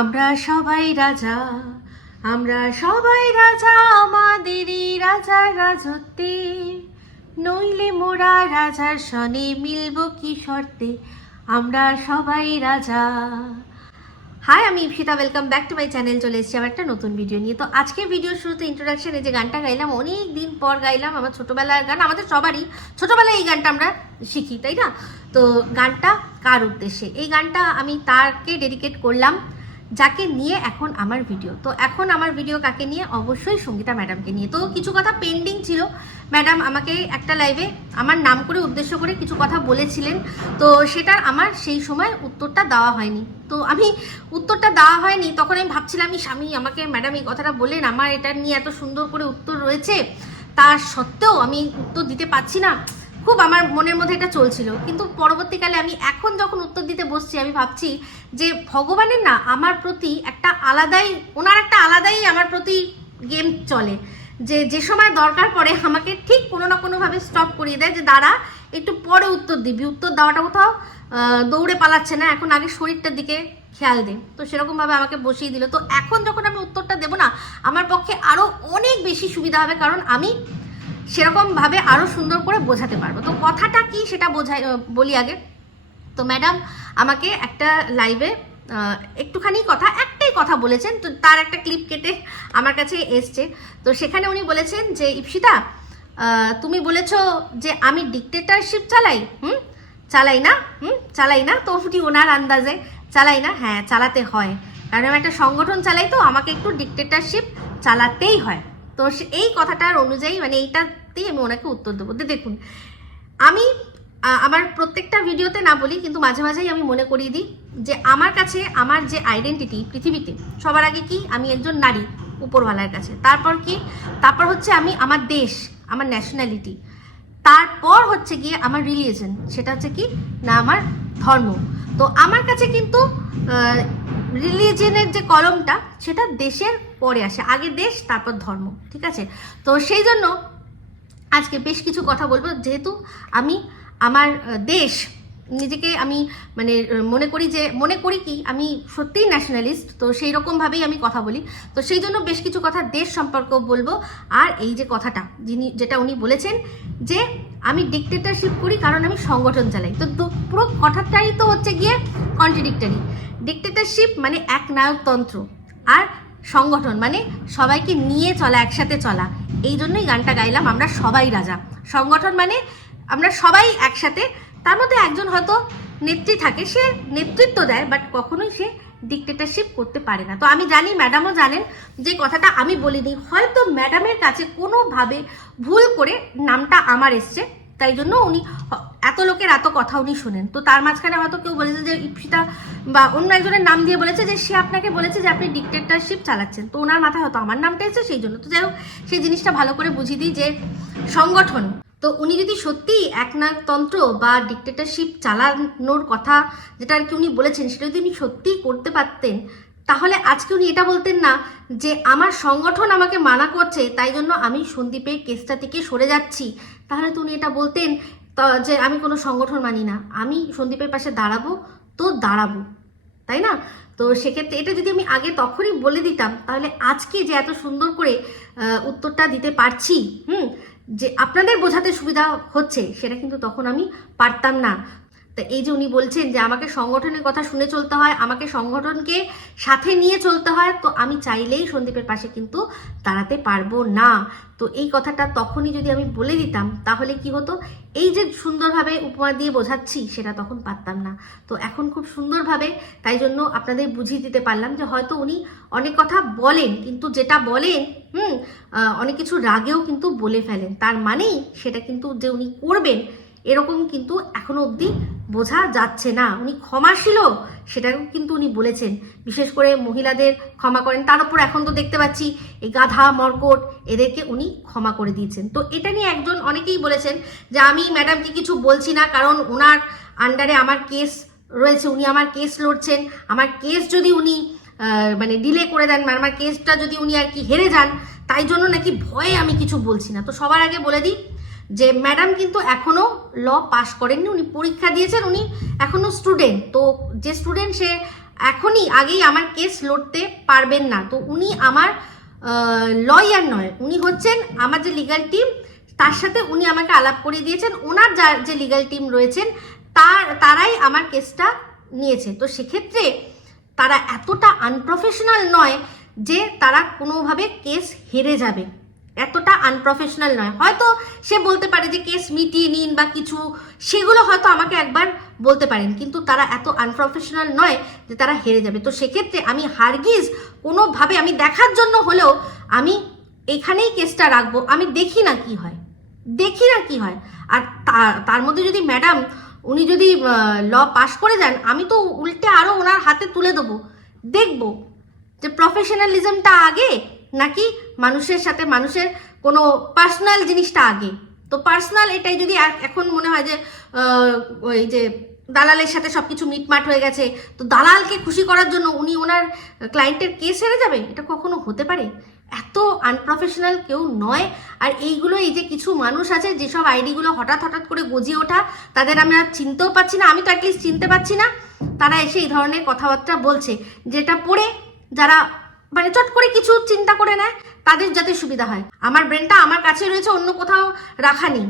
আমরা সবাই রাজা, আমরা সবাই রাজা, আমাদেরই রাজার রাজত্বে, নইলে মোরা রাজার সনে মিলব কি শর্তে, আমরা সবাই রাজা। হাই, আমি Ipsita, welcome back to my channel. চলে এসেছি আমার একটা নতুন ভিডিও নিয়ে। তো আজকে ভিডিওর শুরুতে ইন্ট্রোডাকশনে যে গানটা গাইলাম, অনেক দিন পর গাইলাম, আমার ছোটোবেলার গান। আমাদের সবারই ছোটোবেলায় এই গানটা আমরা শিখি, তাই না? তো গানটা কার উদ্দেশ্যে? এই গানটা আমি তাকে ডেডিকেট করলাম যাকে নিয়ে এখন আমার ভিডিও। তো এখন আমার ভিডিও কাকে নিয়ে? অবশ্যই সঙ্গীতা ম্যাডামকে নিয়ে। তো কিছু কথা পেন্ডিং ছিল। ম্যাডাম আমাকে একটা লাইভে আমার নাম করে উদ্দেশ্য করে কিছু কথা বলেছিলেন, তো সেটার আমার সেই সময় উত্তরটা দেওয়া হয়নি। তো আমি উত্তরটা দেওয়া হয়নি, তখন আমি ভাবছিলাম স্বামী আমাকে ম্যাডাম এই কথাটা বললেন, আমার এটা নিয়ে এত সুন্দর করে উত্তর রয়েছে, তার সত্ত্বেও আমি উত্তর দিতে পারছি না। খুব আমার মনের মধ্যে এটা চলছিল। কিন্তু পরবর্তীকালে আমি এখন যখন উত্তর দিতে বসছি, আমি ভাবছি যে ভগবানের না আমার প্রতি একটা আলাদাই, ওনার একটা আলাদাই আমার প্রতি গেম চলে, যে সময় দরকার পড়ে আমাকে ঠিক কোনো না কোনোভাবে স্টপ করিয়ে দেয়, যে দাঁড়া একটু পরে উত্তর দিবি, উত্তর দেওয়াটা কোথাও দৌড়ে পালাচ্ছে না, এখন আগে শরীরটার দিকে খেয়াল দে। তো সেরকমভাবে আমাকে বসিয়ে দিল। তো এখন যখন আমি উত্তরটা দেবো না, আমার পক্ষে আরও অনেক বেশি সুবিধা হবে, কারণ আমি সেরকমভাবে আরও সুন্দর করে বোঝাতে পারবো। তো কথাটা কি সেটা বলি আগে। তো ম্যাডাম আমাকে একটা লাইভে একটুখানি একটাই কথা বলেছেন, তো তার একটা ক্লিপ কেটে আমার কাছে এসছে। তো সেখানে উনি বলেছেন যে ইপসিতা, তুমি বলেছো যে আমি ডিক্টেটরশিপ চালাই না। তো উনি ওনার আন্দাজে চালাই না, হ্যাঁ চালাতে হয়, কারণ আমি একটা সংগঠন চালাই, তো আমাকে একটু ডিক্টেটরশিপ চালাতেই হয়। তো এই কথাটার অনুযায়ী মানে এইটাতেই আমি ওনাকে উত্তর দেবো। দেখুন, আমি আমার প্রত্যেকটা ভিডিওতে না বলি, কিন্তু মাঝে মাঝেই আমি মনে করিয়ে দিই যে আমার কাছে আমার যে আইডেন্টিটি পৃথিবীতে, সবার আগে কি আমি একজন নারী উপরওয়ালার কাছে, তারপর হচ্ছে আমি আমার দেশ, আমার ন্যাশনালিটি, তারপর হচ্ছে গিয়ে আমার রিলিজন, সেটা হচ্ছে কি না আমার ধর্ম। তো আমার কাছে কিন্তু রিলিজনের যে কলমটা, সেটা দেশের পরে আসে, আগে দেশ তারপর ধর্ম, ঠিক আছে? তো সেই জন্য আজকে বেশ কিছু কথা বলবো, যেহেতু আমি আমার দেশ নিজেকে আমি মানে মনে করি কি আমি সত্যিই ন্যাশনালিস্ট, তো সেই রকমভাবেই আমি কথা বলি। তো সেই জন্য বেশ কিছু কথা দেশ সম্পর্কেও বলবো। আর এই যে কথাটা যেটা উনি বলেছেন যে আমি ডিক্টেটরশিপ করি কারণ আমি সংগঠন চালাই, তো পুরো কথাটাই তো হচ্ছে গিয়ে কন্ট্রাডিক্টরি। ডিক্টেটরশিপ মানে এক নায়কতন্ত্র, আর সংগঠন মানে সবাইকে নিয়ে চলা, একসাথে চলা। এই জন্যই গানটা গাইলাম, আমরা সবাই রাজা। সংগঠন মানে আমরা সবাই একসাথে, তার মধ্যে একজন হয়তো নেত্রী থাকে, সে নেতৃত্ব দেয়, বাট কখনোই সে ডিক্টেটরশিপ করতে পারে না। তো আমি জানি ম্যাডামও জানেন যে কথাটা আমি বলিনি, হয়তো ম্যাডামের কাছে কোনোভাবে ভুল করে নামটা আমার এসছে, তাই জন্য উনি এত লোকের এত কথা উনি শোনেন। তো তার মাঝখানে হয়তো কেউ বলেছে যে ইপসিতা বা অন্য একজনের নাম দিয়ে বলেছে যে সে আপনাকে বলেছে যে আপনি ডিক্টেটরশিপ চালাচ্ছেন, তো ওনার মাথায় হয়তো আমার নামটা এসেছে, সেই জন্য। তো যাই হোক, সেই জিনিসটা ভালো করে বুঝিয়ে দিই যে সংগঠন, তো উনি যদি সত্যিই একনায়কতন্ত্র বা ডিক্টেটরশিপ চালানোর কথা যেটা আর কি উনি বলেছেন, সেটা যদি উনি সত্যিই করতে পারতেন, তাহলে আজকে উনি এটা বলতেন না যে আমার সংগঠন আমাকে মানা করছে, তাই জন্য আমি সন্দীপের কেসটা থেকে সরে যাচ্ছি। তাহলে তো উনি এটা বলতেন যে আমি কোনো সংগঠন মানি না, আমি সন্দীপের পাশে দাঁড়াবো, তাই না? তো সেক্ষেত্রে এটা যদি আমি আগে তখনই বলে দিতাম, তাহলে আজকে যে এত সুন্দর করে উত্তরটা দিতে পারছি, যে আপনাদের বোঝাতে সুবিধা হচ্ছে, সেটা কিন্তু তখন আমি পারতাম না। তা এই যে উনি বলছেন যে আমাকে সংগঠনের কথা শুনে চলতে হয়, আমাকে সংগঠনকে সাথে নিয়ে চলতে হয়, তো আমি চাইলেই সন্দীপের পাশে কিন্তু দাঁড়াতে পারবো না। তো এই কথাটা তখনই যদি আমি বলে দিতাম, তাহলে কি হতো, এই যে সুন্দরভাবে উপমা দিয়ে বোঝাচ্ছি, সেটা তখন পারতাম না। তো এখন খুব সুন্দরভাবে তাই জন্য আপনাদের বুঝিয়ে দিতে পারলাম যে হয়তো উনি অনেক কথা বলেন, কিন্তু যেটা বলেন অনেক কিছু রাগেও কিন্তু বলে ফেলেন, তার মানেই সেটা কিন্তু যে উনি করবেন এরকম কিন্তু এখনো অবধি বোঝা যাচ্ছে না। উনি ক্ষমাশীল, সেটাও কিন্তু উনি বলেছেন, বিশেষ করে মহিলাদের ক্ষমা করেন, তার উপর এখন তো দেখতে পাচ্ছি এই গাধা মর্কট এদেরকে উনি ক্ষমা করে দিয়েছেন। তো এটা নিয়ে অনেকেই বলেছেন যে আমি ম্যাডামকে কিছু বলছি না, কারণ ওনার আন্ডারে আমার কেস রয়েছে, উনি আমার কেস লড়ছেন, আমার কেস যদি উনি মানে ডিলে করে দেন, আমার কেসটা যদি উনি আর কি হেরে যান, তাই জন্য নাকি ভয়ে আমি কিছু বলছি না। তো সবার আগে বলে দিই যে ম্যাডাম কিন্তু এখনো ল পাস করেননি, উনি পরীক্ষা দিয়েছেন, উনি এখনো স্টুডেন্ট। তো যে স্টুডেন্ট সে এখনই আগেই আমার কেস লড়তে পারবেন না। তো উনি আমার লয়ার নয়, উনি হচ্ছেন আমার যে লিগ্যাল টিম, তার সাথে উনি আমাকে আলাপ করিয়ে দিয়েছেন। ওনার যে লিগ্যাল টিম রয়েছেন তারাই আমার কেসটা নিয়েছে। তো সেক্ষেত্রে তারা এতটা আনপ্রফেশনাল নয় যে তারা কোনোভাবে কেস হেরে যাবে, এতটা আনপ্রফেশনাল নয়। হয়তো সে বলতে পারে যে কেস মিটিয়ে নিন বা কিছু, সেগুলো হয়তো আমাকে একবার বলতে পারেন, কিন্তু তারা এত আনপ্রফেশনাল নয় যে তারা হেরে যাবে। তো সেক্ষেত্রে আমি হারগিজ কোনোভাবে, আমি দেখার জন্য হলেও আমি এখানেই কেসটা রাখবো, আমি দেখি না কি হয়। আর তার মধ্যে যদি ম্যাডাম উনি যদি ল পাশ করে যান, আমি তো উল্টে আরও ওনার হাতে তুলে দেবো, দেখবো যে প্রফেশনালিজমটা আগে নাকি মানুষের সাথে মানুষের কোনো পার্সোনাল জিনিসটা আগে। তো পার্সোনাল এটাই যদি এখন মনে হয় যে ওই যে দালালের সাথে সব কিছু মিটমাট হয়ে গেছে, তো দালালকে খুশি করার জন্য উনি ওনার ক্লায়েন্টের কেস হেরে যাবে, এটা কখনো হতে পারে? এত আনপ্রফেশনাল কেউ নয়। আর এইগুলো, এই যে কিছু মানুষ আছে যেসব আইডিগুলো হঠাৎ করে গজিয়ে ওঠা, তাদের আমরা চিনতেও পাচ্ছি না, আমি তো অ্যাটলিস্ট চিনতে পারছি না, তারা এসে এই ধরনের কথাবার্তা বলছে, যেটা পড়ে যারা মানে চট করে কিছু চিন্তা করে নেয়, তাদের যাতে সুবিধা হয়। আমার ব্রেনটা আমার কাছে রয়েছে, অন্য কোথাও রাখা নেই,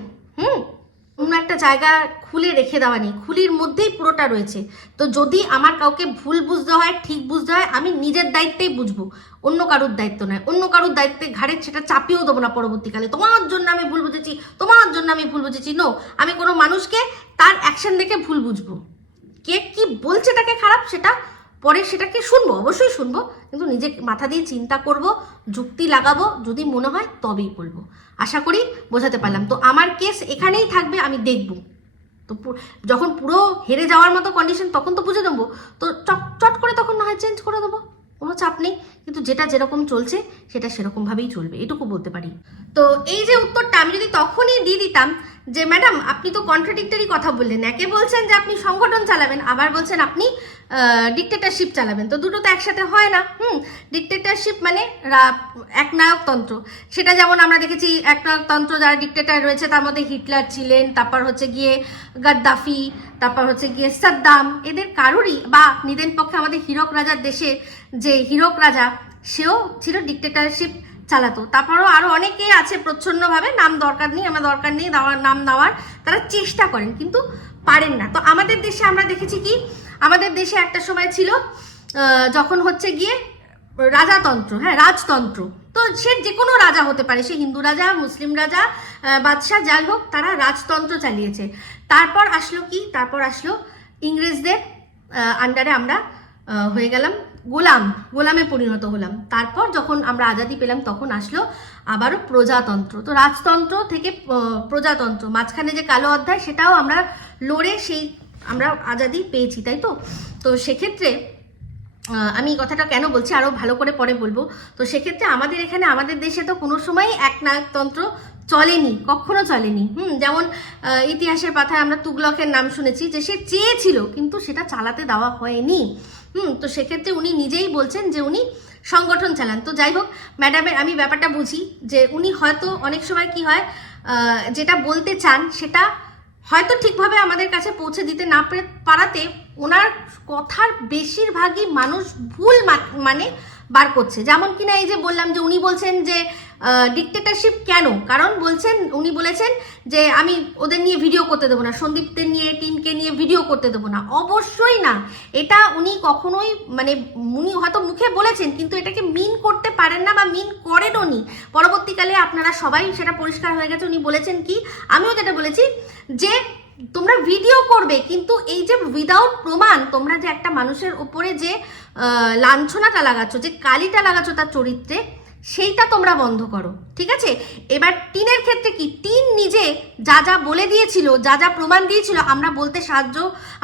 অন্য একটা জায়গা খুলে রেখে দেওয়া নেই, খুলির মধ্যেই পুরোটা রয়েছে। তো যদি আমার কাউকে ভুল বুঝতে হয়, ঠিক বুঝতে হয়, আমি নিজের দায়িত্বেই বুঝবো, অন্য কারুর দায়িত্ব নয়। অন্য কারুর দায়িত্বে ঘাড়ে সেটা চাপিয়েও দেবো না পরবর্তীকালে, তোমার জন্য আমি ভুল বুঝেছি, তোমার জন্য আমি ভুল বুঝেছি। নো, আমি কোনো মানুষকে তার অ্যাকশন দেখে ভুল বুঝবো, কে কি বলছে তাকে খারাপ, সেটা পরে সেটাকে শুনবো, অবশ্যই শুনবো, কিন্তু নিজে মাথা দিয়ে চিন্তা করব, যুক্তি লাগাবো, যদি মনে হয় তবেই বলবো। আশা করি বোঝাতে পারলাম। তো আমার কেস এখানেই থাকবে, আমি দেখব। তো যখন পুরো হেরে যাওয়ার মতো কন্ডিশন, তখন তো বুঝে দেবো, তো চট করে তখন না হয় চেঞ্জ করে দেবো, কোনো চাপ নেই। কিন্তু যেটা যেরকম চলছে সেটা সেরকমভাবেই চলবে, এটুকু বলতে পারি। তো এই যে উত্তরটা আমি যদি তখনই দিয়ে দিতাম যে ম্যাডাম আপনি তো কন্ট্রাডিক্টরি কথা বললেন, একে বলছেন যে আপনি সংগঠন চালাবেন, আবার বলছেন আপনি ডিক্টেটরশিপ চালাবেন, তো দুটো তো একসাথে হয় না। ডিক্টেটরশিপ মানে একনায়কতন্ত্র, সেটা যেমন আমরা দেখেছি একনায়কতন্ত্র যারা ডিক্টেটর রয়েছে তার মধ্যে হিটলার ছিলেন, তারপর হচ্ছে গিয়ে গাদ্দাফি, তারপর হচ্ছে গিয়ে সাদ্দাম, এদের কারোরই, বা নিদেন পক্ষে আমাদের হীরক রাজার দেশে যে হীরক রাজা, সেও ছিল ডিক্টেটরশিপ চালাতো। তারপরও আরো অনেকে আছে প্রচ্ছন্নভাবে, নাম দরকার নেই, আমার দরকার নেই নাম দেওয়ার, তারা চেষ্টা করেন কিন্তু পারেন না। তো আমাদের দেশে আমরা দেখেছি কি, আমাদের দেশে একটা সময় ছিল যখন হচ্ছে গিয়ে রাজাতন্ত্র, রাজতন্ত্র, তো সে যে কোনো রাজা হতে পারে, সে হিন্দু রাজা, মুসলিম রাজা, বাদশাহ, যাই হোক, তারা রাজতন্ত্র চালিয়েছে। তারপর আসলো কি, তারপর আসলো ইংরেজদের আন্ডারে আমরা হয়ে গেলাম গোলামে পরিণত হলাম। তারপর যখন আমরা আজাদি পেলাম তখন আসলো আবারও প্রজাতন্ত্র। তো রাজতন্ত্র থেকে প্রজাতন্ত্র, মাঝখানে যে কালো অধ্যায়, সেটাও আমরা লড়ে সেই আমরা আজাদি পেয়েছি, তাই তো? তো সেক্ষেত্রে আমি এই কথাটা কেন বলছি আরও ভালো করে পরে বলবো। তো সেক্ষেত্রে আমাদের এখানে, আমাদের দেশে তো কোনো সময়ই একনায়কতন্ত্র চলেনি, কখনো চলেনি। যেমন ইতিহাসের পাতায় আমরা তুগলকের নাম শুনেছি, যে সে চেয়েছিল কিন্তু সেটা চালাতে দেওয়া হয়নি। তো সেক্ষেত্রে উনি নিজেই বলছেন যে উনি সংগঠন চালান। তো যাই হোক, ম্যাডামের আমি ব্যাপারটা বুঝি যে উনি হয়তো অনেক সময় কি হয়, যেটা বলতে চান সেটা হয়তো ঠিকভাবে আমাদের কাছে পৌঁছে দিতে না পারাতে ওনার কথার বেশিরভাগই মানুষ ভুল মানে বার করছে। যেমন কিনা এই যে বললাম যে উনি বলছেন যে ডিক্টেটরশিপ কেন, কারণ উনি বলেছেন যে আমি ওদের নিয়ে ভিডিও করতে দেবো না, সন্দীপদের নিয়ে, টিমকে নিয়ে ভিডিও করতে দেবো না। অবশ্যই না, এটা উনি কখনোই, মানে উনি হয়তো মুখে বলেছেন কিন্তু এটাকে মিন করতে পারেন না বা মিন করেন উনি। পরবর্তীকালে আপনারা সবাই সেটা পরিষ্কার হয়ে গেছে, উনি বলেছেন কি, আমিও যেটা বলেছি, যে তোমরা ভিডিও করবে কিন্তু এই যে উইদাউট প্রমাণ তোমরা যে একটা মানুষের উপরে যে লাঞ্ছনাটা লাগাচ্ছ, যে কালিটা লাগাচ্ছ তার চরিত্রে, সেইটা তোমরা বন্ধ করো, ঠিক আছে? এবার টিনের ক্ষেত্রে কি, টিন নিজে যা যা বলে দিয়েছিল, যা যা প্রমাণ দিয়েছিল, আমরা বলতে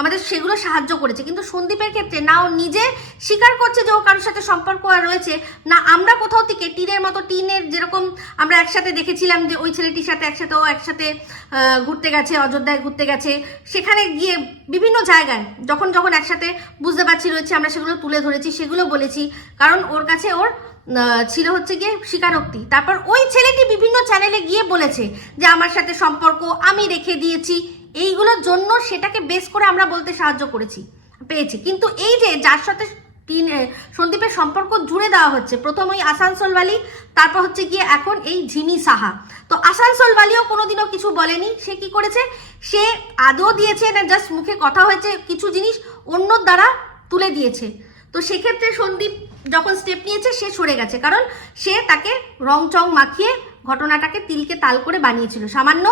আমাদের সেগুলো সাহায্য করেছে। কিন্তু সন্দীপের ক্ষেত্রে না ও নিজে স্বীকার করছে যে ও কারোর সাথে সম্পর্ক রয়েছে, না আমরা কোথাও থেকে টিনের মতো, টিনের যেরকম আমরা একসাথে দেখেছিলাম যে ওই ছেলেটির সাথে একসাথে ঘুরতে গেছে, অযোধ্যায় ঘুরতে গেছে, সেখানে গিয়ে বিভিন্ন জায়গায় যখন একসাথে বুঝতে পারছি রয়েছে, আমরা সেগুলো তুলে ধরেছি, সেগুলো বলেছি, কারণ ওর কাছে ওর ছিল হচ্ছে গিয়ে স্বীকারোক্তি। তারপর ওই ছেলেটি বিভিন্ন চ্যানেলে গিয়ে বলেছে যে আমার সাথে সম্পর্ক আমি রেখে দিয়েছি, এইগুলোর জন্য সেটাকে বেস করে আমরা বলতে সাহায্য পেয়েছি। কিন্তু এই যে যার সাথে সন্দীপের সম্পর্ক জুড়ে দেওয়া হচ্ছে। প্রথম ওই আসানসোলওয়ালি, তারপর হচ্ছে গিয়ে এখন এই ঝিমি সাহা। তো আসানসোলওয়ালিও কোনোদিনও কিছু বলেনি, সে কি করেছে, সে আদৌ দিয়েছে না জাস্ট মুখে কথা হয়েছে, কিছু জিনিস অন্যর দ্বারা তুলে দিয়েছে। তো সেক্ষেত্রে সন্দীপ যখন স্টেপ নিয়েছে সে সরে গেছে, কারণ সে তাকে রং চং মাখিয়ে ঘটনাটাকে তিলকে তাল করে বানিয়েছিল। সামান্য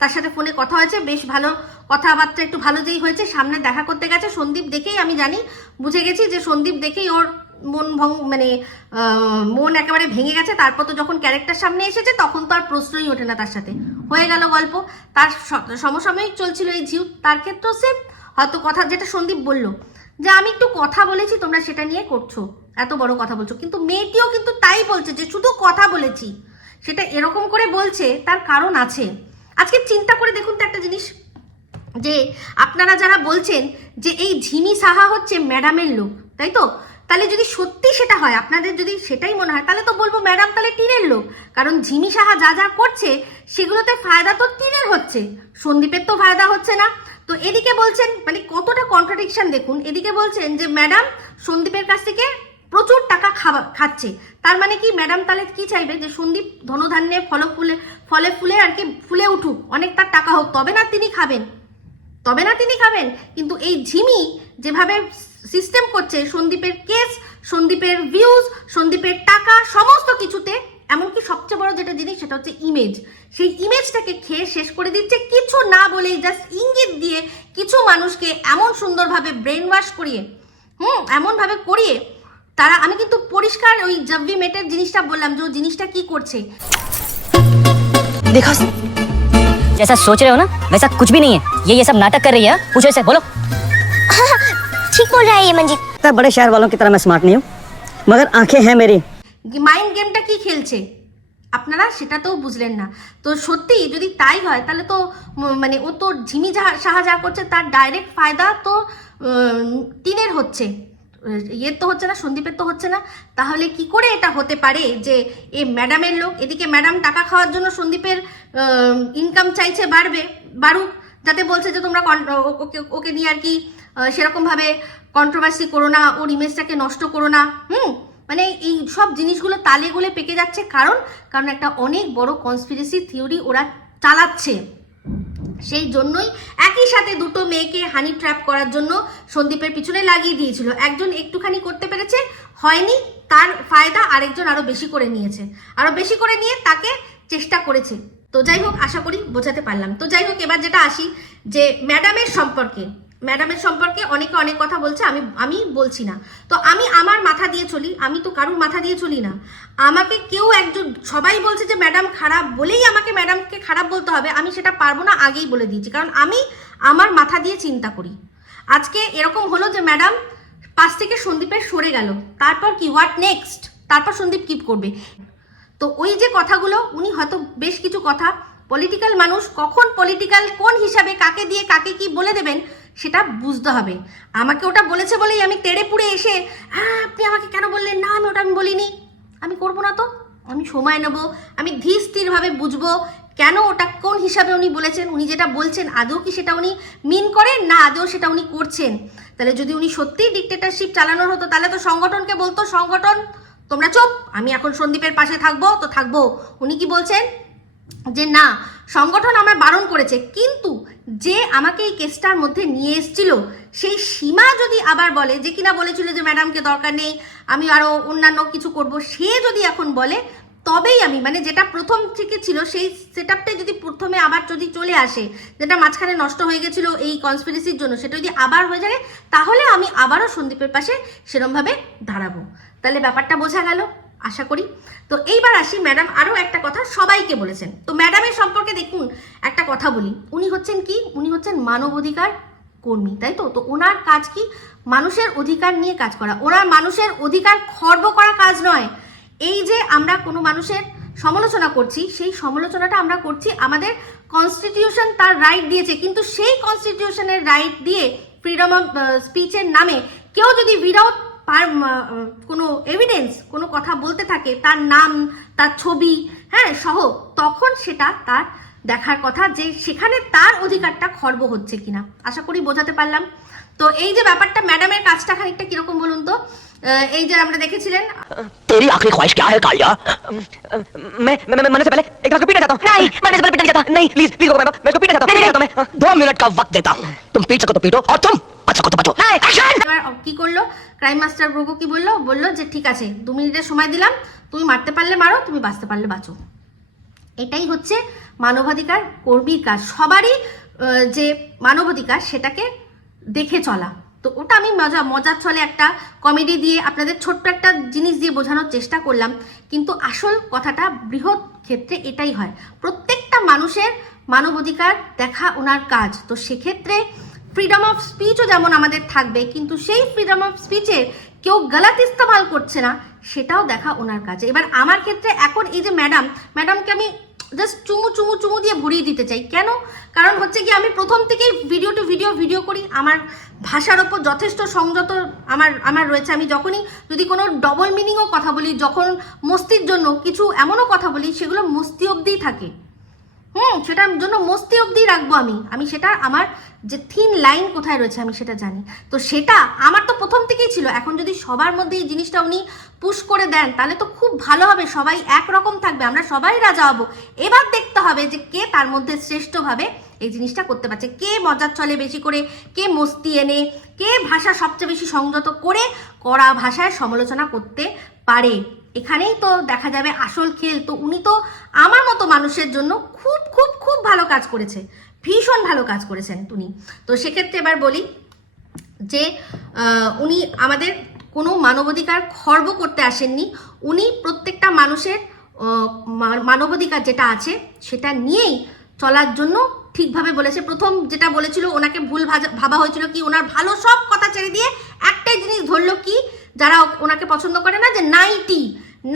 তার সাথে ফোনে কথা হয়েছে, বেশ ভালো কথাবার্তা, একটু ভালো যেই হয়েছে, সামনে দেখা করতে গেছে। সন্দীপ দেখেই আমি জানি, বুঝে গেছি যে সন্দীপ দেখেই ওর মন একেবারে ভেঙে গেছে। তারপর তো যখন ক্যারেক্টার সামনে এসেছে তখন তো আর প্রশ্নই ওঠে না, তার সাথে হয়ে গেল গল্প। তার সমসাময়িক চলছিল এই ঝিউ, তার ক্ষেত্রেও সে হয়তো কথা, যেটা সন্দীপ বলল যে আমি একটু কথা বলেছি, তোমরা সেটা নিয়ে করছো, এত বড় কথা বলছো। কিন্তু মেয়েটিও কিন্তু তাই বলছে যে শুধু কথা বলেছি, সেটা এরকম করে বলছে, তার কারণ আছে। আজকে চিন্তা করে দেখুন তো একটা জিনিস, যে আপনারা যারা বলছেন যে এই ঝিমি সাহা হচ্ছে ম্যাডামের লোক, তাই তো, তাহলে যদি সত্যি সেটা হয়, আপনাদের যদি সেটাই মনে হয়, তাহলে তো বলবো ম্যাডাম তাহলে টিনের লোক। কারণ ঝিমি সাহা যা যা করছে সেগুলোতে ফায়দা তো টিনের হচ্ছে, সন্দীপের তো ফায়দা হচ্ছে না। তো এদিকে বলছেন, মানে কতটা কন্ট্রাডিকশন দেখুন, এদিকে বলছেন যে ম্যাডাম সন্দীপের কাছ থেকে প্রচুর টাকা খাচ্ছে। তার মানে কি ম্যাডাম তাহলে কি চাইবে, যে সন্দীপ ধনধান্যে ফলে ফুলে আর কি ফুলে উঠুক, অনেক তার টাকা হোক, তবে না তিনি খাবেন। কিন্তু এই ঝিমি যেভাবে সিস্টেম করছে, সন্দীপের কেস, সন্দীপের ভিউজ, সন্দীপের টাকা, সমস্ত কিছুতে, এমনকি সবচেয়ে বড় যেটা জিনিস সেটা হচ্ছে ইমেজ, সেই ইমেজটাকে খেয়ে শেষ করে দিচ্ছে, কিছু না বলেই জাস্ট ইঙ্গিত দিয়ে কিছু মানুষকে এমন সুন্দরভাবে ব্রেন ওয়াশ করিয়ে, এমনভাবে করিয়ে তারা, আমি কিন্তু পরিষ্কার ওই জব্বি মেটের জিনিসটা বললাম, যে ও জিনিসটা কি করছে। देखो जैसा सोच रहे हो ना वैसा कुछ भी नहीं है, ये सब नाटक कर रही है। पूछो इसे, बोलो। ठीक बोल रहा है ये मंजीत। बड़े शहर वालों की तरह मैं स्मार्ट नहीं हूँ, मगर आंखें हैं मेरी। মাইন্ড গেমটা কি খেলছে আপনারা সেটা তো বুঝলেন না। তো সত্যি যদি তাই হয় তাহলে তো মানে ও তো ঝিমি সাহা যা করছে তার ডাইরেক্ট ফায়দা তো টিনের হচ্ছে, ইয়ের তো হচ্ছে না, সন্দীপের তো হচ্ছে না। তাহলে কি করে এটা হতে পারে যে এ ম্যাডামের লোক, এদিকে ম্যাডাম টাকা খাওয়ার জন্য সন্দীপের ইনকাম চাইছে বাড়ুক, যাতে বলছে যে তোমরা ওকে নিয়ে আর কি সেরকমভাবে কন্ট্রোভার্সি করো না, ওর ইমেজটাকে নষ্ট করো না। মানে এই সব জিনিসগুলো তালে গোলে পেকে যাচ্ছে, কারণ একটা অনেক বড় কনস্পিরেসি থিওরি ওরা চালাচ্ছে। সেই জন্যই একই সাথে দুটো মেয়েকে হানি ট্র্যাপ করার জন্য সন্দীপের পিছনে লাগিয়ে দিয়েছিল। একজন একটুখানি করতে পেরেছে, হয়নি, তার ফায়দা আরেকজন আরো বেশি করে নিয়েছে, আরো বেশি করে নিয়ে তাকে চেষ্টা করেছে। তো যাই হোক, আশা করি বোঝাতে পারলাম। তো যাই হোক, এবার যেটা আসি, যে ম্যাডামের সম্পর্কে অনেকে অনেক কথা বলছে, আমি বলছি না। তো আমি আমার মাথা দিয়ে চলি, আমি তো কারুর মাথা দিয়ে চলি না। আমাকে কেউ একজন, সবাই বলছে যে ম্যাডাম খারাপ বলেই আমাকে ম্যাডামকে খারাপ বলতে হবে, আমি সেটা পারবো না, আগেই বলে দিয়েছি, কারণ আমি আমার মাথা দিয়ে চিন্তা করি। আজকে এরকম হলো যে ম্যাডাম পাশ থেকে সন্দীপের সরে গেল, তারপর কি, হোয়াট নেক্সট, তারপর সন্দীপ কি করবে। তো ওই যে কথাগুলো, উনি হয়তো বেশ কিছু কথা, পলিটিক্যাল মানুষ, কখন পলিটিক্যাল কোন হিসাবে কাকে দিয়ে কাকে কি বলে দেবেন সেটা বুঝতে হবে। আমাকে ওটা বলেছে বলেই আমি তেড়ে পুড়ে এসে, হ্যাঁ আপনি আমাকে কেন বললেন না, আমি বলিনি, আমি করবো না। তো আমি সময় নেব, আমি ধীর স্থিরভাবে বুঝবো কেন ওটা কোন হিসাবে উনি বলেছেন, উনি যেটা বলছেন আদৌ কি সেটা উনি মিন করেন না আদৌ সেটা উনি করছেন। তাহলে যদি উনি সত্যিই ডিক্টেটরশিপ চালানোর হতো তাহলে তো সংগঠনকে বলতো, সংগঠন তোমরা চুপ, আমি এখন সন্দীপের পাশে থাকবো তো থাকবো। উনি কি বলছেন যে না, সংগঠন আমার বারণ করেছে, কিন্তু যে আমাকে এই কেসটার মধ্যে নিয়ে এসেছিল সেই সীমা যদি আবার বলে, যে কিনা বলেছিল যে ম্যাডামকে দরকার নেই, আমি আরো অন্যান্য কিছু করব, সে যদি এখন বলে তবেই আমি, মানে যেটা প্রথম থেকে ছিল সেই সেটআপটাই যদি প্রথমে আবার যদি চলে আসে, যেটা মাঝখানে নষ্ট হয়ে গেছিল এই কনস্পিরেসির জন্য, সেটা যদি আবার হয়ে যায় তাহলে আমি আবারও সন্দীপের পাশে সেরমভাবে দাঁড়াবো। তাহলে ব্যাপারটা বোঝা গেল আশা করি। তো এইবার আসি, ম্যাডাম আরও একটা কথা সবাইকে বলেছেন। তো ম্যাডামের সম্পর্কে দেখুন একটা কথা বলি, উনি হচ্ছেন কি, উনি হচ্ছেন মানবাধিকার কর্মী, তাই তো। তো ওনার কাজ কি, মানুষের অধিকার নিয়ে কাজ করা। ওনার মানুষের অধিকার খর্ব করা কাজ নয়। এই যে আমরা কোনো মানুষের সমালোচনা করছি, সেই সমালোচনাটা আমরা করছি, আমাদের কনস্টিটিউশন তার রাইট দিয়েছে, কিন্তু সেই কনস্টিটিউশনের রাইট দিয়ে ফ্রিডম অফ স্পিচের নামে কেউ যদি উইদাউট কোনো এভিডেন্স কোনো কথা বলতে থাকে, তার নাম, তার ছবি, হ্যাঁ সহ, তখন সেটা তার দেখার কথা যে সেখানে তার অধিকারটা খর্ব হচ্ছে কিনা। আশা করি বোঝাতে পারলাম। তো এই যে ব্যাপারটা, ম্যাডামের কাজটা খানিকটা কিরকম বলুন তো। এই যে আমরা দেখেছিলেন, तेरी आखिरी ख्वाहिश क्या है कालिया? मैं मरने से पहले एक बार को पीटना चाहता हूँ। नहीं, मरने से पहले पीटना चाहता। नहीं, प्लीज प्लीज मैं इसको पीटना चाहता हूँ। मैं 2 मिनट का वक्त देता हूँ। तुम पीट सको तो पीटो और तुम बच सको तो बचो। एक्शन! এবার কি করলো ক্রাইম মাস্টার গ্রোগো, কি বললো যে ঠিক আছে 2 মিনিটের সময় দিলাম, তুমি মারতে পারলে মারো, তুমি বাঁচতে পারলে বাঁচো। এটাই হচ্ছে মানবাধিকার কর্মীর কাজ, সবারই যে মানবাধিকার সেটাকে দেখে চলা। তো ওটা আমি মজার ছলে একটা কমেডি দিয়ে আপনাদের ছোট্ট একটা জিনিস দিয়ে বোঝানোর চেষ্টা করলাম, কিন্তু আসল কথাটা বৃহৎ ক্ষেত্রে এটাই হয়। প্রত্যেকটা মানুষের মানবাধিকার দেখা ওনার কাজ। তো সেক্ষেত্রে ফ্রিডম অফ স্পিচও যেমন আমাদের থাকবে, কিন্তু সেই ফ্রিডম অফ স্পিচের কেউ গলত ইস্তেমাল করছে না সেটাও দেখা ওনার কাজ। এবার আমার ক্ষেত্রে এখন এই যে ম্যাডামকে আমি জাস্ট চুমু দিয়ে ভরিয়ে দিতে চাই। কেন? কারণ হচ্ছে কি, আমি প্রথম থেকেই ভিডিও টু ভিডিও করি, আমার ভাষার ওপর যথেষ্ট সংযত আমার রয়েছে। আমি যখনই যদি কোনো ডবল মিনিংও কথা বলি, যখন মস্তির জন্য কিছু এমনও কথা বলি সেগুলো মস্তি অবধিই থাকে, সেটার জন্য মস্তি অবধি রাখবো আমি সেটা, আমার যে থিন লাইন কোথায় রয়েছে আমি সেটা জানি। তো সেটা আমার তো প্রথম থেকেই ছিল। এখন যদি সবার মধ্যে এই জিনিসটা উনি পুশ করে দেন তাহলে তো খুব ভালো হবে, সবাই একরকম থাকবে, আমরা সবাই রাজা হব। এবার দেখতে হবে যে কে তার মধ্যে শ্রেষ্ঠভাবে এই জিনিসটা করতে পারছে, কে মজার ছলে বেশি করে, কে মস্তি এনে, কে ভাষা সবচেয়ে বেশি সংযত করে কড়া ভাষায় সমালোচনা করতে পারে। এখানেই তো দেখা যাবে আসল খেল। তো উনি তো আমার মতো মানুষের জন্য খুব খুব খুব ভালো কাজ করেছে, ভীষণ ভালো কাজ করেছেন উনি। তো সেক্ষেত্রে এবার বলি যে উনি আমাদের কোনো মানবাধিকার খর্ব করতে আসেননি, উনি প্রত্যেকটা মানুষের মানবাধিকার যেটা আছে সেটা নিয়েই চলার জন্য ঠিকভাবে বলেছে। প্রথম যেটা বলেছিল ওনাকে ভুল ভাবা হয়েছিল কি, ওনার ভালো সব কথা ছেড়ে দিয়ে একটাই জিনিস ধরলো কি, যারা ওনাকে পছন্দ করে না, যে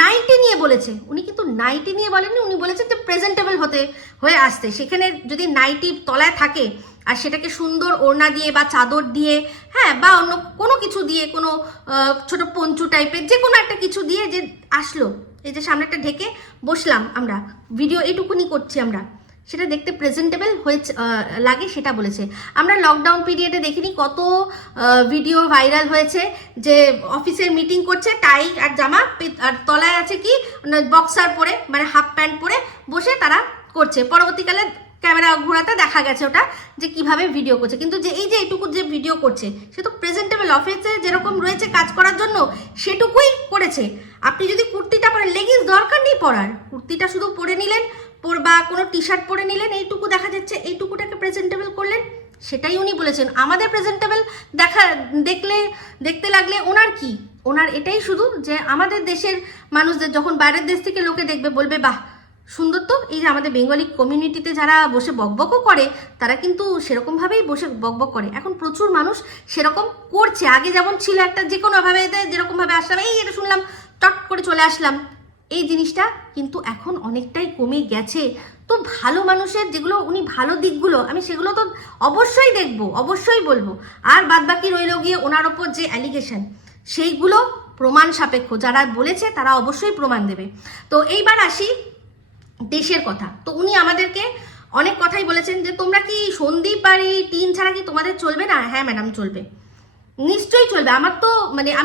নাইটি নিয়ে বলেছে। উনি কিন্তু নাইটি নিয়ে বলেননি, উনি বলেছেন যে প্রেজেন্টেবল হয়ে আসতে। সেখানে যদি নাইটি তলায় থাকে আর সেটাকে সুন্দর ওড়না দিয়ে বা চাদর দিয়ে, হ্যাঁ, বা অন্য কোনো কিছু দিয়ে, কোনো ছোট পঞ্চু টাইপের যে কোনো একটা কিছু দিয়ে যে আসলো, এই যে সামনে একটা ঢেকে বসলাম আমরা, ভিডিও এটুকুনি করছি আমরা, সেটা দেখতে প্রেজেন্টেবল হয়েছে লাগে, সেটা বলেছে। আমরা লকডাউন পিরিয়ডে দেখিনি কত ভিডিও ভাইরাল হয়েছে যে অফিসের মিটিং করছে, টাই আর জামা আর তলায় আছে কি বক্সার পরে, মানে হাফ প্যান্ট পরে বসে তারা করছে। পরবর্তীকালে ক্যামেরা ঘোরাতে দেখা গেছে ওটা যে কিভাবে ভিডিও করছে, কিন্তু যে এই যে এইটুকু যে ভিডিও করছে সে তো প্রেজেন্টেবল, অফিসে যেরকম রয়েছে কাজ করার জন্য সেটুকুই করেছে। আপনি যদি কুর্তিটা পরেন, লেগিংস দরকার নেই পরার, কুর্তিটা শুধু পরে নিলেন বা কোনো টি শার্ট পরে নিলেন, এইটুকু দেখা যাচ্ছে, এইটুকুটাকে প্রেজেন্টেবল করলেন, সেটাই উনি বলেছেন। আমাদের প্রেজেন্টেবল দেখতে লাগলে ওনার এটাই শুধু যে আমাদের দেশের মানুষদের যখন বাইরের দেশ থেকে লোকে দেখবে বলবে বাহ সুন্দর। তো এই যে আমাদের বেঙ্গলি কমিউনিটিতে যারা বসে বকবকও করে তারা কিন্তু সেরকমভাবেই বসে বকবক করে। এখন প্রচুর মানুষ সেরকম করছে। আগে যেমন ছিল একটা যে কোনোভাবে যেরকমভাবে আসলাম, এই এটা শুনলাম টট করে চলে আসলাম, এই জিনিসটা কিন্তু এখন অনেকটাই কমে গেছে। তো ভালো মানুষের যেগুলো উনি ভালো দিকগুলো, আমি সেগুলো তো অবশ্যই দেখবো, অবশ্যই বলবো। আর বাদবাকি রইল গিয়ে ওনার ওপর যে অ্যালিগেশন, সেইগুলো প্রমাণ সাপেক্ষ, যারা বলেছে তারা অবশ্যই প্রমাণ দেবে। তো এইবার আসি দেশের কথা। তো উনি আমাদেরকে অনেক কথাই বলেছেন যে তোমরা কি সন্দীপ আর এই টিন ছাড়া কি তোমাদের চলবে না? হ্যাঁ ম্যাডাম, চলবে, নিশ্চয়ই চলবে। আমি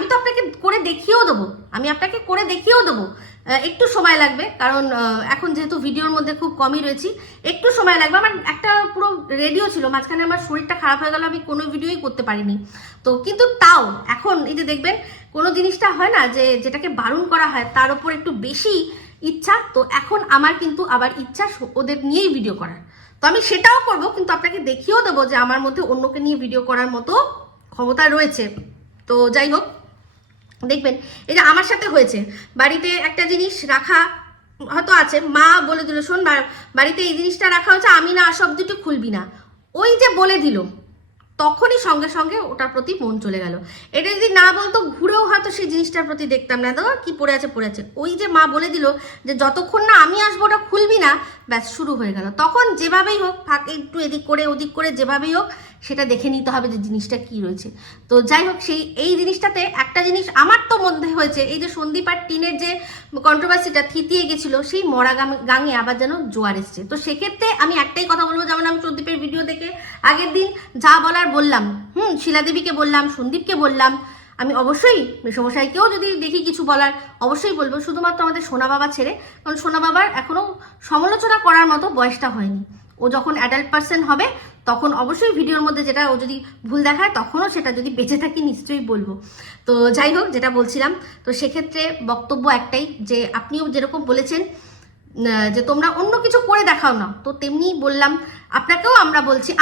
তো আপনাকে করে দেখিয়েও দেবো, একটু সময় লাগবে, কারণ এখন যেহেতু ভিডিওর মধ্যে খুব কমই রয়েছি, একটু সময় লাগবে। আমার একটা পুরো রেডিও ছিল, মাঝখানে আমার শরীরটা খারাপ হয়ে গেল, আমি কোনো ভিডিওই করতে পারিনি। তো কিন্তু তাও এখন এই যে দেখবেন কোনো জিনিসটা হয় না যে যেটাকে বারণ করা হয় তার উপর একটু বেশি ইচ্ছা, তো এখন আমার কিন্তু আবার ইচ্ছা ওদের নিয়েই ভিডিও করার। তো আমি সেটাও করব, কিন্তু আপনাকে দেখিয়েও দেবো যে আমার মধ্যে অন্যকে নিয়ে ভিডিও করার মতো ক্ষমতা রয়েছে। তো যাই হোক, দেখবেন এই যে আমার সাথে হয়েছে, বাড়িতে একটা জিনিস রাখা হয়তো আছে, মা বলে দিল শোন বাড়িতে এই জিনিসটা রাখা হচ্ছে, আমি না শব্দটি খুলবি না, ওই যে বলে দিল, তখনই সঙ্গে সঙ্গে ওটার প্রতি মন চলে গেল। এটা যদি না বলতো ঘুরেও হয়তো সেই জিনিসটার প্রতি দেখতাম না, দাদা কি পড়ে আছে। ওই যে মা বলে দিল যে যতক্ষণ না আমি আসবো ওটা খুলবি না, ব্যাস শুরু হয়ে গেল। তখন যেভাবেই হোক, একটু এদিক করে ওদিক করে যেভাবেই হোক সেটা দেখে নিতে হবে যে জিনিসটা কি রয়েছে। তো যাই হোক, এই জিনিসটাতে একটা জিনিস আমার তো মধ্যে হয়েছে, এই যে সন্দীপ আর টিনের যে কন্ট্রোভার্সিটা থিতিয়ে গেছিলো, সেই মরা গাঙে আবার যেন জোয়ার এসছে। তো সেক্ষেত্রে আমি একটাই কথা বলবো, যেমন আমি সন্দীপের ভিডিও দেখে আগের দিন যা বলার বললাম, শিলাদেবীকে বললাম, সন্দীপকে বললাম, আমি অবশ্যই মেসমশাইকেও যদি দেখি কিছু বলার অবশ্যই বলবো, শুধুমাত্র আমাদের সোনা বাবা ছেড়ে, কারণ সোনা বাবার এখনো সমালোচনা করার মতো বয়সটা হয়নি। ও যখন অ্যাডাল্ট পার্সন হবে তখন অবশ্যই ভিডিওর মধ্যে যেটা ও যদি ভুল দেখায় তখনও সেটা, যদি বেঁচে থাকি নিশ্চয়ই বলবো। তো যাই হোক, যেটা বলছিলাম, তো সেক্ষেত্রে বক্তব্য একটাই, যে আপনিও যেরকম বলেছেন যে তোমরা অন্য কিছু করে দেখাও না, তো তেমনি বললাম আপনাকেও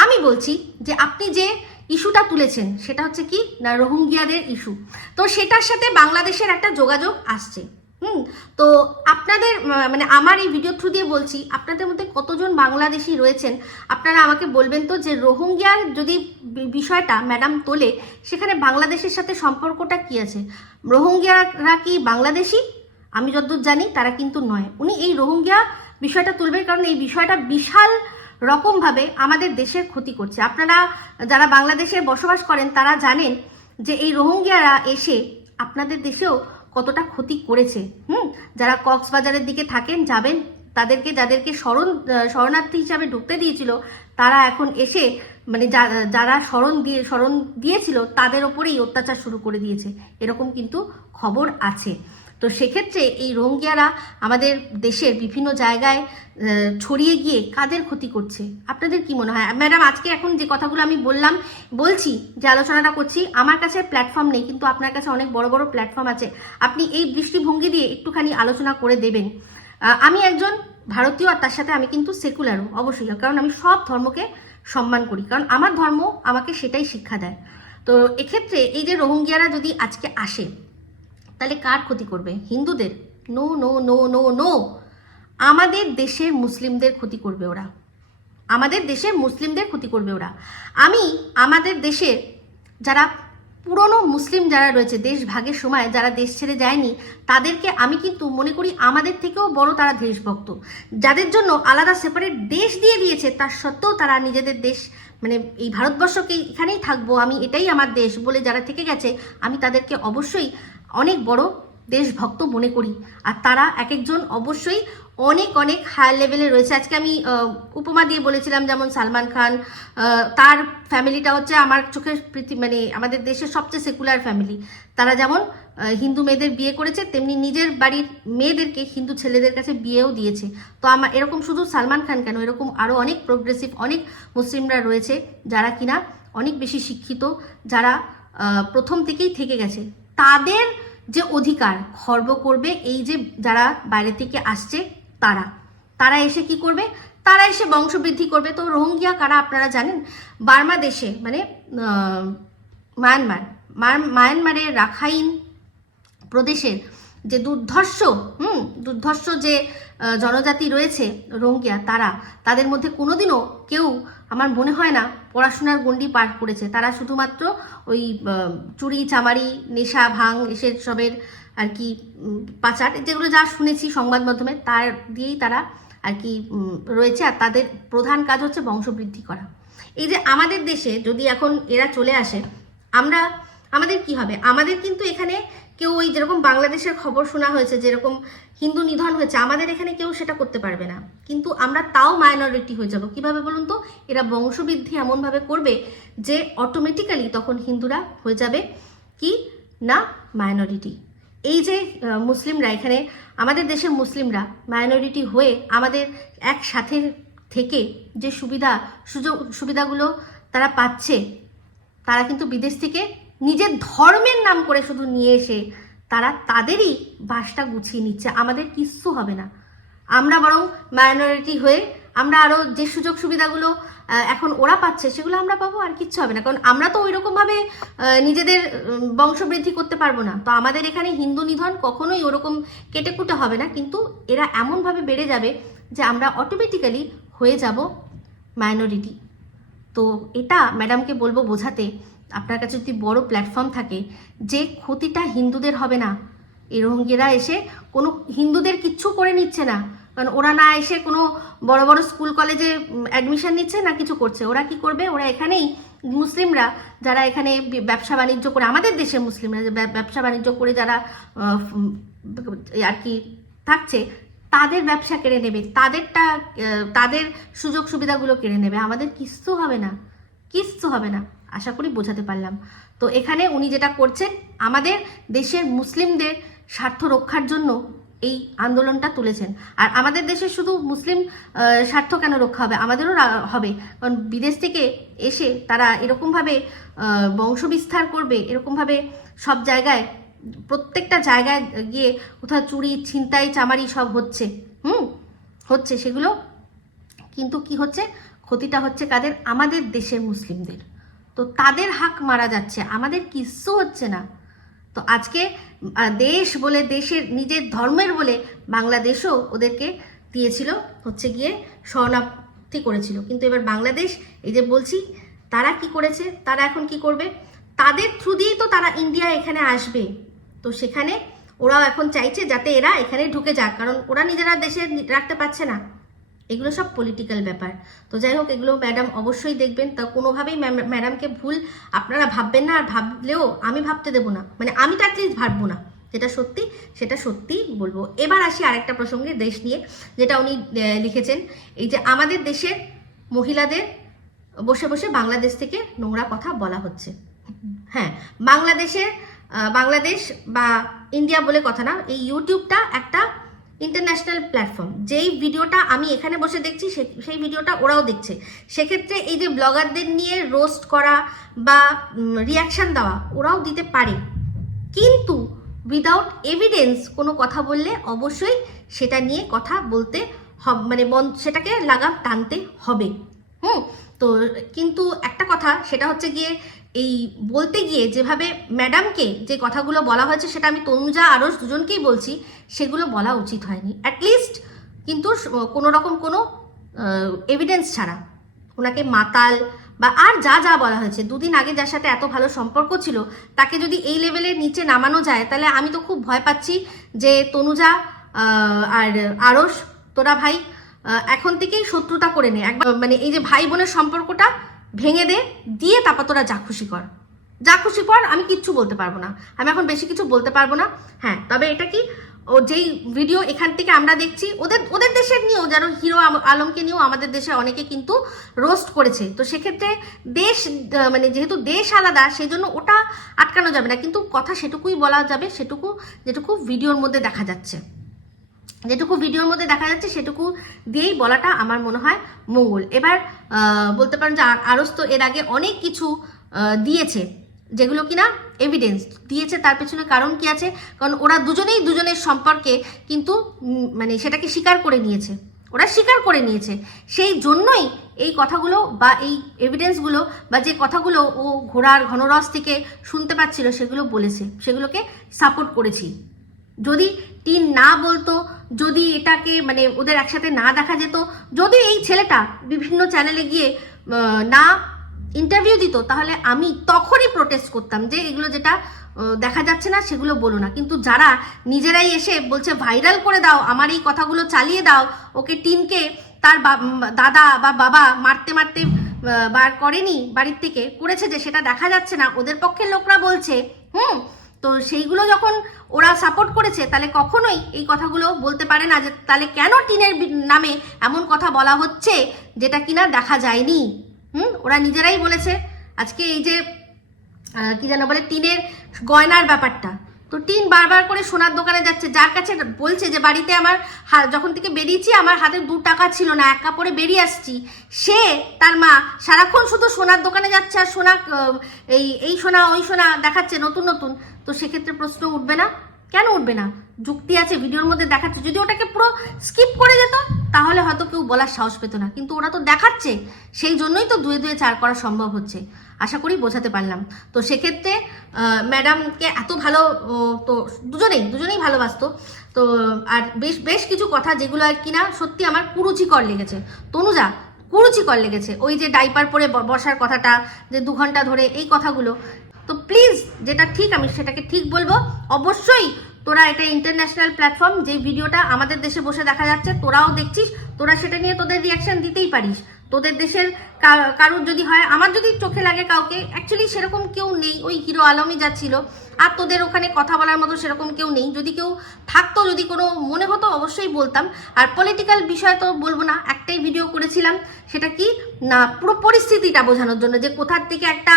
আমি বলছি যে আপনি যে ইস্যুটা তুলেছেন সেটা হচ্ছে কি না, রোহিঙ্গিয়াদের ইস্যু। তো সেটার সাথে বাংলাদেশের একটা যোগাযোগ আসছে। তো আপনাদের মানে আমার এই ভিডিও থ্রু দিয়ে বলছি, আপনাদের মধ্যে কতজন বাংলাদেশি রয়েছেন আপনারা আমাকে বলবেন তো, যে রোহিঙ্গিয়ার যদি বিষয়টা ম্যাডাম তোলে, সেখানে বাংলাদেশের সাথে সম্পর্কটা কি আছে? রোহিঙ্গিয়ারা কি বাংলাদেশি? আমি যতদূর জানি তারা কিন্তু নয়। উনি এই রোহিঙ্গিয়া বিষয়টা তুলবেন কারণ এই বিষয়টা বিশাল রকমভাবে আমাদের দেশের ক্ষতি করছে। আপনারা যারা বাংলাদেশে বসবাস করেন তারা জানেন যে এই রোহিঙ্গিয়ারা এসে আপনাদের দেশেও কতটা ক্ষতি করেছে। যারা কক্সবাজারের দিকে থাকেন, যাবেন, যাদেরকে শরণার্থী হিসাবে ঢুকতে দিয়েছিল, তারা এখন এসে মানে যারা শরণ দিয়েছিল তাদের ওপরেই অত্যাচার শুরু করে দিয়েছে, এরকম কিন্তু খবর আছে। তো সেক্ষেত্রে এই রোহিঙ্গিয়ারা আমাদের দেশের বিভিন্ন জায়গায় ছড়িয়ে গিয়ে কাদের ক্ষতি করছে আপনাদের কি মনে হয়? ম্যাডাম, আজকে এখন যে কথাগুলো আমি বলছি, যে আলোচনাটা করছি, আমার কাছে প্ল্যাটফর্ম নেই, কিন্তু আপনার কাছে অনেক বড় বড় প্ল্যাটফর্ম আছে, আপনি এই দৃষ্টিভঙ্গি দিয়ে একটুখানি আলোচনা করে দেবেন। আমি একজন ভারতীয়, আর তার সাথে আমি কিন্তু সেকুলারও অবশ্যই, কারণ আমি সব ধর্মকে সম্মান করি, কারণ আমার ধর্ম আমাকে সেটাই শিক্ষা দেয়। তো এক্ষেত্রে এই যে রোহিঙ্গিয়ারা যদি আজকে আসে, তাহলে কার ক্ষতি করবে? হিন্দুদের? No no no no no, আমাদের দেশের মুসলিমদের ক্ষতি করবে ওরা, আমাদের দেশের মুসলিমদের ক্ষতি করবে ওরা। আমি আমাদের দেশের যারা পুরনো মুসলিম যারা রয়েছে, দেশ ভাগের সময় যারা দেশ ছেড়ে যায়নি, তাদেরকে আমি কিন্তু মনে করি আমাদের থেকেও বড় তারা দেশভক্ত, যাদের জন্য আলাদা সেপারেট দেশ দিয়ে দিয়েছে, তার সত্ত্বেও তারা নিজেদের দেশ, মানে এই ভারতবর্ষকে এখানেই থাকবো আমি, এটাই আমার দেশ বলে যারা থেকে গেছে, আমি তাদেরকে অবশ্যই অনেক বড় দেশভক্ত মনে করি। আর তারা এক একজন অবশ্যই অনেক অনেক হায়ার লেভেলে রয়েছে। আজকে আমি উপমা দিয়ে বলেছিলাম, যেমন সালমান খান, তার ফ্যামিলিটা হচ্ছে আমার চোখের মানে আমাদের দেশের সবচেয়ে সেকুলার ফ্যামিলি। তারা যেমন হিন্দু মেয়েদের বিয়ে করেছে, তেমনি নিজের বাড়ির মেয়েদেরকে হিন্দু ছেলেদের কাছে বিয়েও দিয়েছে। তো আমার এরকম শুধু সালমান খান কেন, এরকম আরও অনেক প্রোগ্রেসিভ অনেক মুসলিমরা রয়েছে যারা কিনা অনেক বেশি শিক্ষিত, যারা প্রথম থেকেই থেকে গেছে। তাদের যে অধিকার খর্ব করবে এই যে যারা বাইরে থেকে আসছে, তারা এসে কি করবে? তারা এসে বংশবৃদ্ধি করবে। তো রোহিঙ্গিয়া কারা আপনারা জানেন? বার্মা দেশে, মানে মায়ানমারের রাখাইন প্রদেশের যে দুর্ধর্ষ যে জনজাতি রয়েছে রোহিঙ্গিয়া, তাদের মধ্যে কোনোদিনও কেউ আমার মনে হয় না পড়াশোনার গণ্ডি পার করেছে। তারা শুধুমাত্র ওই চুরি চামারি, নেশা ভাং এসে সবের আর কি পাচার, যেগুলো যা শুনেছি সংবাদ মাধ্যমে, তার দিয়েই তারা আর কি রয়েছে। আর তাদের প্রধান কাজ হচ্ছে বংশবৃদ্ধি করা। এই যে আমাদের দেশে যদি এখন এরা চলে আসে, আমাদের কি হবে? আমাদের কিন্তু এখানে কেউ ওই যেরকম বাংলাদেশের খবর শোনা হয়েছে, যেরকম হিন্দু নিধন হয়েছে, আমাদের এখানে কেউ সেটা করতে পারবে না, কিন্তু আমরা তাও মাইনরিটি হয়ে যাব। কিভাবে বলুন তো? এরা বংশবৃদ্ধি এমনভাবে করবে যে অটোমেটিক্যালি তখন হিন্দুরা হয়ে যাবে কি না মাইনরিটি। এই যে মুসলিমরা এখানে, আমাদের দেশের মুসলিমরা মাইনরিটি হয়ে আমাদের একসাথে থেকে যে সুবিধাগুলো তারা পাচ্ছে, তারা কিন্তু বিদেশ থেকে নিজের ধর্মের নাম করে শুধু নিয়ে এসে তারা তাদেরই বাসটা গুছিয়ে নিচ্ছে। আমাদের কিচ্ছু হবে না, আমরা বরং মাইনরিটি হয়ে আমরা আরও যে সুযোগ সুবিধাগুলো এখন ওরা পাচ্ছে সেগুলো আমরা পাবো, আর কিচ্ছু হবে না। কারণ আমরা তো ওইরকমভাবে নিজেদের বংশবৃদ্ধি করতে পারবো না। তো আমাদের এখানে হিন্দু নিধন কখনোই ওরকম কেটেকুটে হবে না, কিন্তু এরা এমনভাবে বেড়ে যাবে যে আমরা অটোমেটিক্যালি হয়ে যাব মাইনরিটি। তো এটা ম্যাডামকে বলবো বোঝাতে, আপনার কাছে যদি বড় প্ল্যাটফর্ম থাকে, যে ক্ষতিটা হিন্দুদের হবে না, এই রোহিঙ্গিরা এসে কোনো হিন্দুদের কিচ্ছু করে নিচ্ছে না, কারণ ওরা না এসে কোনো বড় বড় স্কুল কলেজে অ্যাডমিশন নিচ্ছে না কিছু করছে। ওরা কি করবে, ওরা এখানেই মুসলিমরা যারা এখানে ব্যবসা বাণিজ্য করে, আমাদের দেশে মুসলিমরা যে ব্যবসা বাণিজ্য করে যারা আর কি থাকছে, তাদের ব্যবসা কেড়ে নেবে, তাদের সুযোগ সুবিধাগুলো কেড়ে নেবে। আমাদের কিচ্ছু হবে না, কিচ্ছু হবে না। আশা করি বোঝাতে পারলাম। তো এখানে উনি যেটা করছেন, আমাদের দেশের মুসলিমদের স্বার্থ রক্ষার জন্য এই আন্দোলনটা তুলেছেন। আর আমাদের দেশে শুধু মুসলিম স্বার্থ কেন রক্ষা হবে, আমাদেরও হবে, কারণ বিদেশ থেকে এসে তারা এরকমভাবে বংশবিস্তার করবে, এরকমভাবে সব জায়গায় প্রত্যেকটা জায়গায় গিয়ে কোথাও চুরি ছিনতাই চামারি সব হচ্ছে, হচ্ছে সেগুলো, কিন্তু কি হচ্ছে, ক্ষতিটা হচ্ছে কাদের, আমাদের দেশের মুসলিমদের। তো তাদের হাক মারা যাচ্ছে, আমাদের কিচ্ছু হচ্ছে না। তো আজকে দেশ বলে, দেশের নিজের ধর্মের বলে বাংলাদেশও ওদেরকে দিয়েছিল হচ্ছে গিয়ে শরণার্থী করেছিল, কিন্তু এবার বাংলাদেশ এই যে বলছি তারা কি করেছে, তারা এখন কি করবে, তাদের থ্রু দিয়েই তো তারা ইন্ডিয়া এখানে আসবে। তো সেখানে ওরাও এখন চাইছে যাতে এরা এখানে ঢুকে যাক, কারণ ওরা নিজেরা দেশে রাখতে পারছে না। এগুলো সব পলিটিক্যাল ব্যাপার। তো যাই হোক, এগুলো ম্যাডাম অবশ্যই দেখবেন। তা কোনোভাবেই ম্যাডামকে ভুল আপনারা ভাববেন না, আর ভাবলেও আমি ভাবতে দেবো না, মানে আমি তো অ্যাটলিস্ট ভাববো না, যেটা সত্যি সেটা সত্যিই বলবো। এবার আসি আরেকটা প্রসঙ্গে, দেশ নিয়ে, যেটা উনি লিখেছেন, এই যে আমাদের দেশের মহিলাদের বসে বসে বাংলাদেশ থেকে নোংরা কথা বলা হচ্ছে। হ্যাঁ, বাংলাদেশ বা ইন্ডিয়া বলে কথা না, এই ইউটিউবটা একটা ইন্টারন্যাশনাল প্ল্যাটফর্ম। যেই ভিডিওটা আমি এখানে বসে দেখছি সেই ভিডিওটা ওরাও দেখছে। সেক্ষেত্রে এই যে ব্লগারদের নিয়ে রোস্ট করা বা রিয়াকশান দেওয়া ওরাও দিতে পারে, কিন্তু উইদাউট এভিডেন্স কোনো কথা বললে অবশ্যই সেটা নিয়ে কথা বলতে হবে, মানে সেটাকে লাগাম টানতে হবে। তো কিন্তু একটা কথা, সেটা হচ্ছে গিয়ে এই বলতে গিয়ে যেভাবে ম্যাডামকে যে কথাগুলো বলা হয়েছে, সেটা আমি তনুজা আরও দুজনকেই বলছি, সেগুলো বলা উচিত হয়নি অ্যাটলিস্ট, কিন্তু কোনো রকম কোনো এভিডেন্স ছাড়া ওনাকে মাতাল বা আর যা যা বলা হয়েছে, দুদিন আগে যার সাথে এত ভালো সম্পর্ক ছিল তাকে যদি এই লেভেলের নিচে নামানো যায়, তাহলে আমি তো খুব ভয় পাচ্ছি যে তনুজা আর আরশ, তোরা ভাই এখন থেকেই শত্রুতা করে নে একবার, মানে এই যে ভাই বোনের সম্পর্কটা ভেঙে দিয়ে তারপর তোরা যা খুশি কর, আমি কিচ্ছু বলতে পারবো না, আমি এখন বেশি কিছু বলতে পারবো না। হ্যাঁ, তবে এটা কি, ও যেই ভিডিও এখান থেকে আমরা দেখছি, ওদের দেশের নিয়েও, যেন হিরো আলমকে নিয়েও আমাদের দেশে অনেকে কিন্তু রোস্ট করেছে। তো সেক্ষেত্রে দেশ, মানে যেহেতু দেশ আলাদা, সেই জন্য ওটা আটকানো যাবে না, কিন্তু কথা সেটুকুই বলা যাবে, যেটুকু ভিডিওর মধ্যে দেখা যাচ্ছে, সেটুকু দিয়েই বলাটা আমার মনে হয় মঙ্গল। এবার বলতে পারেন যে আরস তো এর আগে অনেক কিছু দিয়েছে, যেগুলো কিনা এভিডেন্স দিয়েছে, তার পেছনে কারণ কি আছে, কারণ ওরা দুজনের সম্পর্কে কিন্তু মানে সেটাকে স্বীকার করে নিয়েছে, সেই জন্যই এই কথাগুলো বা এই এভিডেন্সগুলো বা যে কথাগুলো ও ঘোড়ার ঘনরস থেকে শুনতে পাচ্ছিল সেগুলো বলেছে, সেগুলোকে সাপোর্ট করেছি। যদি টিন না বলতো, যদি এটাকে মানে ওদের একসাথে না দেখা যেত, যদি এই ছেলেটা বিভিন্ন চ্যানেলে গিয়ে না ইন্টারভিউ দিত, তাহলে আমি তখনই প্রোটেস্ট করতাম যে এগুলো যেটা দেখা যাচ্ছে না সেগুলো বলো না। কিন্তু যারা নিজেরাই এসে বলছে ভাইরাল করে দাও, আমার এই কথাগুলো চালিয়ে দাও, ওকে টিনকে তার দাদা বা বাবা মারতে বার করেনি বাড়ির থেকে, করেছে যে সেটা দেখা যাচ্ছে না, ওদের পক্ষের লোকরা বলছে, তো সেইগুলো যখন ওরা সাপোর্ট করেছে, তাহলে কখনোই এই কথাগুলো বলতে পারে না যে তাহলে কেন টিনের নামে এমন কথা বলা হচ্ছে যেটা কিনা দেখা যায়নি। ওরা নিজেরাই বলেছে। আজকে এই যে কি যেন বলে, টিনের গয়নার ব্যাপারটা, তো টিন বারবার করে সোনার দোকানে যাচ্ছে, যার কাছে বলছে যে বাড়িতে আমার যখন থেকে বেরিয়েছি আমার হাতে 2 টাকা ছিল না, 1 কাপড়ে বেরিয়ে আসছি, সে তার মা সারাক্ষণ শুধু সোনার দোকানে যাচ্ছে আর সোনা এই সোনা ওই সোনা দেখাচ্ছে নতুন। তো সেক্ষেত্রে প্রশ্ন উঠবে না? কেন উঠবে না? যুক্তি আছে, ভিডিওর মধ্যে দেখাচ্ছে। যদি ওটাকে পুরো স্কিপ করে যেত তাহলে হয়তো কেউ বলার সাহস পেত না, কিন্তু ওরা তো দেখাচ্ছে, সেই জন্যই তো 2 2 4 করা সম্ভব হচ্ছে। আশা করি বোঝাতে পারলাম। তো সেক্ষেত্রে ম্যাডামকে এত ভালো, তো দুজনেই ভালোবাসতো। তো আর বেশ কিছু কথা যেগুলো আর কিনা সত্যি আমার কুরুচিকর লেগেছে, তনুজা কুরুচিকর লেগেছে। ওই যে ডাইপার পরে বসার কথাটা, যে 2 ঘন্টা ধরে এই কথাগুলো, তো প্লিজ যেটা ঠিক আমি সেটাকে ঠিক বলবো। অবশ্যই তোরা এটা ইন্টারন্যাশনাল প্ল্যাটফর্ম, যে ভিডিওটা আমাদের দেশে বসে দেখা যাচ্ছে, তোরাও দেখছিস, তোরা সেটা নিয়ে তোদের রিয়াকশন দিতেই পারিস। তোদের দেশের কারোর যদি হয়, আমার যদি চোখে লাগে কাউকে, অ্যাকচুয়ালি সেরকম কেউ নেই, ওই হিরো আলমই যাচ্ছিল, আর তোদের ওখানে কথা বলার মতো সেরকম কেউ নেই। যদি কেউ থাকতো, যদি কোনো মনে হতো, অবশ্যই বলতাম। আর পলিটিক্যাল বিষয় তো বলবো না, একটাই ভিডিও করেছিলাম, সেটা কি না, পুরো পরিস্থিতিটা বোঝানোর জন্য, যে কোথার থেকে একটা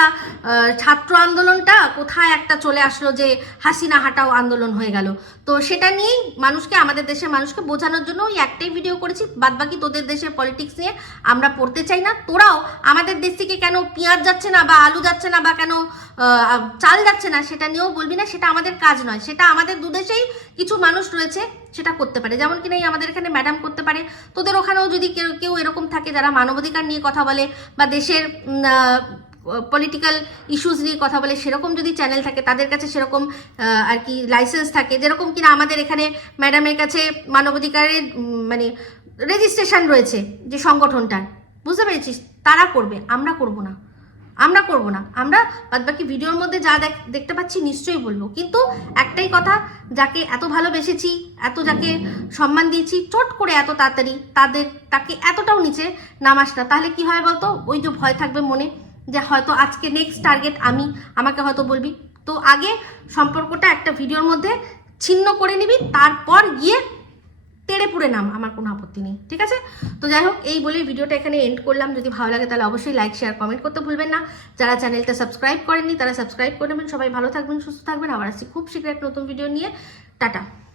ছাত্র আন্দোলনটা কোথায় একটা চলে আসলো, যে হাসিনা হাঁটাও আন্দোলন হয়ে গেল। তো সেটা নিয়েই মানুষকে, আমাদের দেশের মানুষকে বোঝানোর জন্য ওই একটাই ভিডিও করেছি। বাদবাকি তোদের দেশের পলিটিক্স নিয়ে আমরা পড়তে চাই না। তোরাও আমাদের দেশ থেকে কেন পেঁয়াজ যাচ্ছে না, বা আলু যাচ্ছে না, বা কেন চাল যাচ্ছে না, সেটা নিয়েও বলবি না। সেটা আমাদের কাজ নয়, সেটা আমাদের দুদেশেই কিছু মানুষ রয়েছে সেটা করতে পারে। যেমন কিনা এই আমাদের এখানে ম্যাডাম করতে পারে, তোদের ওখানেও যদি কেউ এরকম থাকে যারা মানবাধিকার নিয়ে কথা বলে, বা দেশের পলিটিক্যাল ইস্যুস নিয়ে কথা বলে, সেরকম যদি চ্যানেল থাকে, তাদের কাছে সেরকম আর কি লাইসেন্স থাকে, যেরকম কিনা আমাদের এখানে ম্যাডামের কাছে মানবাধিকারের মানে রেজিস্ট্রেশন রয়েছে যে সংগঠনটার, বুঝতে পেরেছিস? তারা করবে, আমরা করব না, আমরা করব না। আমরা বাদবাকি ভিডিওর মধ্যে যা দেখতে পাচ্ছি নিশ্চয়ই বলবো, কিন্তু একটাই কথা, যাকে এত ভালোবেসেছি, এত যাকে সম্মান দিয়েছি, চট করে এত তাড়াতাড়ি তাকে এতটাও নিচে নামাস না। তাহলে কি হয় বলতো? ওই যে ভয় থাকবে মনে, যে হয়তো আজকে নেক্সট টার্গেট আমাকে হয়তো বলবি। তো আগে সম্পর্কটা একটা ভিডিওর মধ্যে ছিন্ন করে নিবি, তারপর গিয়ে তেড়ে পুড়ে নাম, আমার কোনো আপত্তি নেই, ঠিক আছে? তো যাই হোক, এই বলেই ভিডিওটা এখানে এন্ড করলাম। যদি ভালো লাগে তাহলে অবশ্যই লাইক, শেয়ার, কমেন্ট করতে ভুলবেন না। যারা চ্যানেলটা সাবস্ক্রাইব করেননি তারা সাবস্ক্রাইব করে নেবেন। সবাই ভালো থাকবেন, সুস্থ থাকবেন। আবার আসছি খুব শীঘ্র একটা নতুন ভিডিও নিয়ে। টাটা।